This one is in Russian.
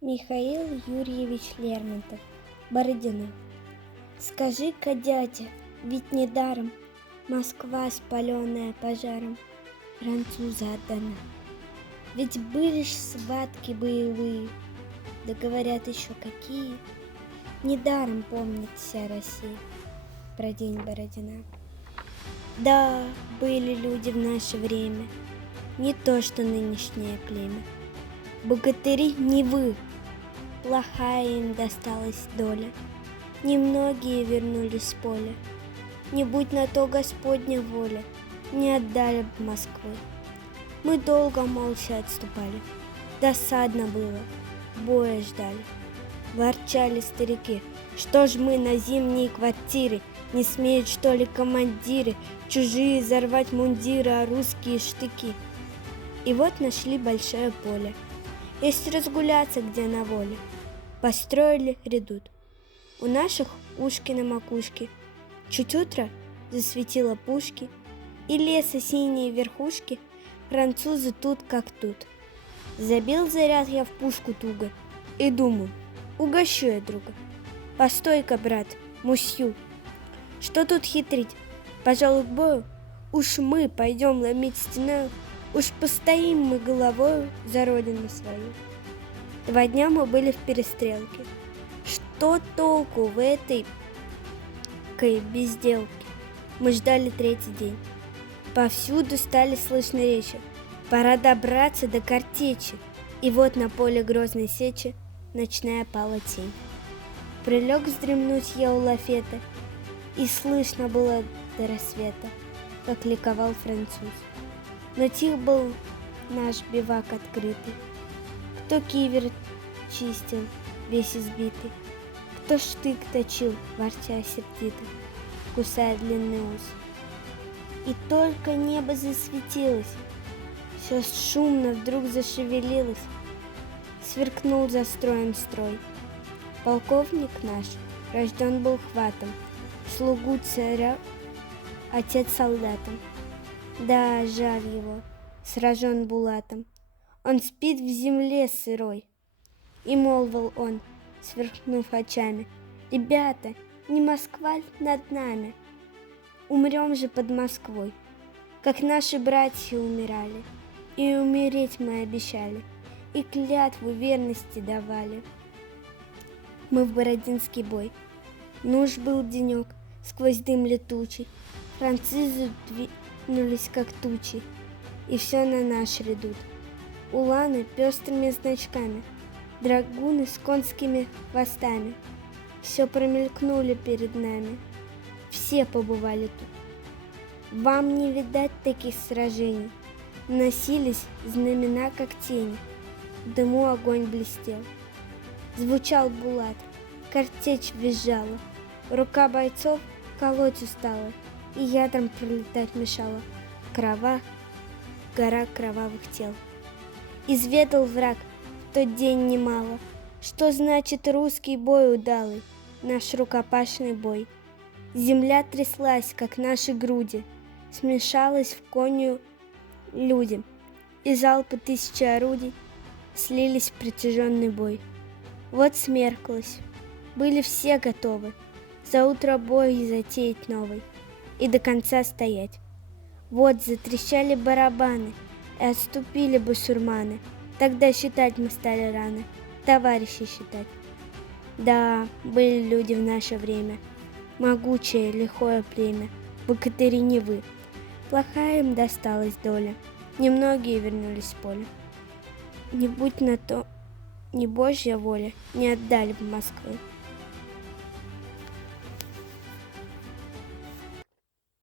Михаил Юрьевич Лермонтов. Бородино. Скажи-ка, дядя, ведь недаром Москва, спаленная пожаром, француза отдана. Ведь были ж схватки боевые, да говорят еще какие. Недаром помнит вся Россия про день Бородина. Да, были люди в наше время, не то что нынешнее племя. Богатыри не вы, плохая им досталась доля. Немногие вернулись с поля. Не будь на то Господня воля, не отдали б Москвы. Мы долго молча отступали, досадно было, боя ждали. Ворчали старики, что ж мы на зимние квартиры, не смеют что ли командиры чужие зарвать мундиры, а русские штыки. И вот нашли большое поле, есть разгуляться где на воле. Построили редут. У наших ушки на макушке. Чуть утро засветило пушки, и леса синие верхушки, французы тут как тут. Забил заряд я в пушку туго и думаю, угощу я друга. Постой-ка, брат, мусью, что тут хитрить? Пожалуй, к бою уж мы пойдем ломить стену, уж постоим мы головою за родину свою. 2 дня мы были в перестрелке. Что толку в этой безделке? Мы ждали 3-й день. Повсюду стали слышны речи. Пора добраться до картечи. И вот на поле грозной сечи ночная пала тень. Прилег вздремнуть я у лафета, и слышно было до рассвета, как ликовал француз. Но тих был наш бивак открытый. Кто кивер чистил, весь избитый, кто штык точил, ворча сердито, кусая длинный ус. И только небо засветилось, все шумно вдруг зашевелилось, сверкнул за строем строй. Полковник наш рожден был хватом, слугу царя, отец солдатом. Да, жаль его, сражен булатом. Он спит в земле сырой. И молвил он, сверкнув очами: ребята, не Москва над нами. Умрем же под Москвой, как наши братья умирали. И умереть мы обещали, и клятву верности давали. Мы в Бородинский бой. Нуж был денек, сквозь дым летучий. Французы двинулись, как тучи, и все на наш редут. Уланы пестрыми значками, драгуны с конскими хвостами, все промелькнули перед нами, все побывали тут. Вам не видать таких сражений, носились знамена, как тени, в дыму огонь блестел. Звучал булат, картечь визжала, рука бойцов колоть устала, и ядром пролетать мешала гора кровавых тел. Изведал враг в тот день немало, что значит русский бой удалый, наш рукопашный бой. Земля тряслась, как наши груди, смешалась в конью люди, и залпы 1000 орудий слились в протяженный бой. Вот смерклось, были все готовы за утро бой затеять новый и до конца стоять. Вот затрещали барабаны, и отступили басурманы. Тогда считать мы стали рано, товарищи считать. Да, были люди в наше время, могучее, лихое племя, богатыри не вы. Плохая им досталась доля, немногие вернулись с поля. Не будь на то не Божья воля, не отдали бы Москвы.